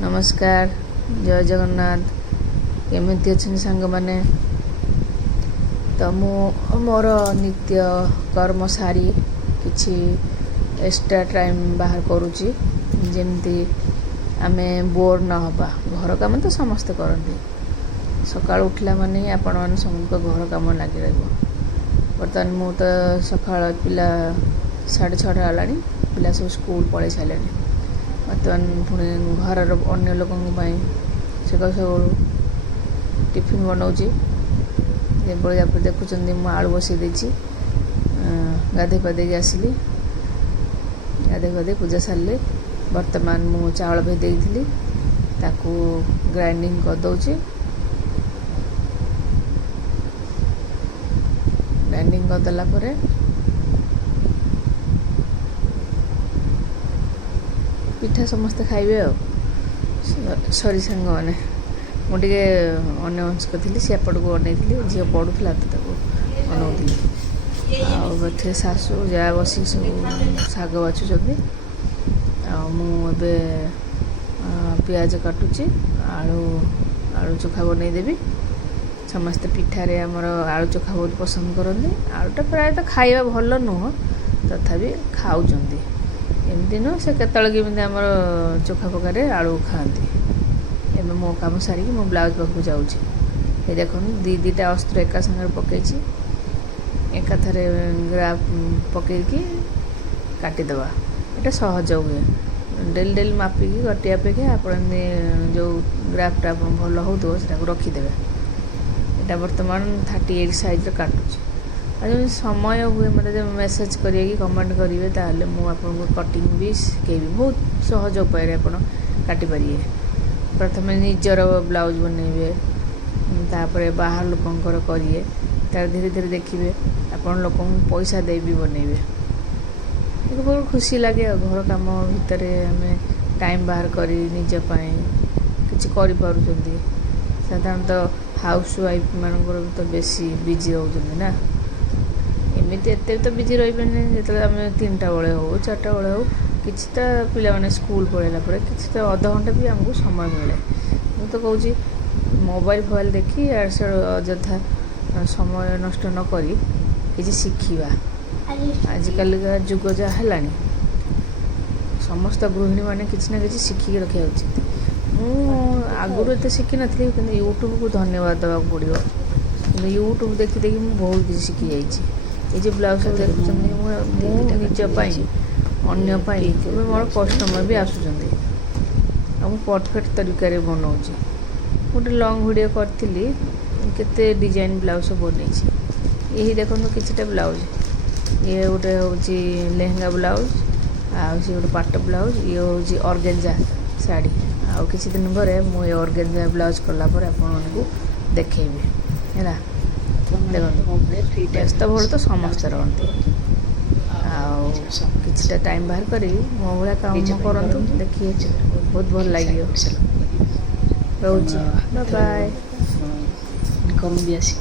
नमस्कार जय जगन्नाथ केमिति अच्छे सांग मैंने तो मोर नित्य कर्म सारी किछि एक्स्ट्रा टाइम बाहर करुच्ची जमती आमे बोर न हबा। घर काम तो समस्ते करते सकाळ उठला माने आपण मान समस्त घर काम लगी रहिबो। बर्तमान मु तो सकाळ पिला 6:30 हलानी पिला सब स्कूल पळै साइलेनी। बर्तमान पुणी घर अन्य लोक सब टिफिन बनाऊँगी ये देखुं मुझे आलू बसई देती गाधे पाधे आसली गाधे पाधे पूजा सारे बर्तमान मु चावल भेदे ताकू ग्राइंडिंग करदे ग्राइंडिंग करदेला पिठा समस्ते खाइबे सरी सांग मैंने मुझे अन्य अंश करी सी एपट को अन झी पढ़ुला तो अनाऊली आते शाशु जा बस सब शाग बाछुं मुझे पियाज काटुची आलू आलू चोखा बनईदेवी। समस्ते पिठारे आमर आलू चोखा बहुत पसंद करते। आलूटा प्रायतः खाଇବା भल नुह तथापि खाऊँगी एमती नुह से केतमी आमर चोखा पकारे आलू खाती। एवं मो कम सारिकी मो ब्लाउज पाखक जाऊँगी देख दीटा अस्त्र एका सागर पकई एकाथरे ग्राफ पकईकी काटिदेवा ये सहज हुए। डेली डेली मापिकी कटिया अपेक्षा आप जो ग्राफटा भल हो रखीदे। यहाँ बर्तमान 38 साइज काटुची आज समय हुए मतलब जब मेसेज करेंगे कि कमेंट करेंगे ताहले मुझे कटिंग भी शिखेबी बहुत सहज उपाय आप काटिपारे। प्रथम निजर ब्लाउज बनइबे तापर बाहर लोकंकर करिए तार धीरे धीरे देखिए आपण लोक पैसा दे भी बनइबे बहुत खुशी लगे। घर काम भितर आम टाइम बाहर कर निजपाई किसी कर साधारणतः हाउस वाइफ मानकर तो बेसी बिजी रोचते ना एमती एत तो बिजी रही जो आम 3टा बेले हो 4टा बेले हो किछिटा पिला माने स्कूल पढ़ेला कि अध घंटा भी आमको समय मिले। मुझे तो कहूँ मोबाइल फोबाइल देखी अଯଥା समय नष्ट न करी किसी शिखा आजिकल जुग जहाँ है समस्त गृहिणी मैंने किसी ना कि शिखिकी रखा उचित। आगुरी एत शिखी नी कि यूट्यूब को धन्यवाद देवा पड़ो। यूट्यूब देखी देखी मुझे बहुत किसी शिखी जाइए। ये जो ब्लाउज सब देखुं निजपाई अन्यपाई मोर कस्टमर भी आसुँच परफेक्ट तरीका बनाऊँगी। गोटे लंग वीडियो करी केते डिजाइन ब्लाउज सब बनई यही देखो किछटा ब्लाउज ये गोटे हूँ लेहेंगा ब्लाउज सी गोटे पाट ब्लाउज ये हूँ ऑर्गेंजा शाड़ी आ किसी दिन पर मुझे ऑर्गेंजा ब्लाउज कलापर आपको देखी है देखो टेस्ट तो भल तो समस्ते रहते किछटा टाइम बाहर करी मो भाया काम करूँ देखिए बहुत भल लगे रोची बाय कम भी आसी।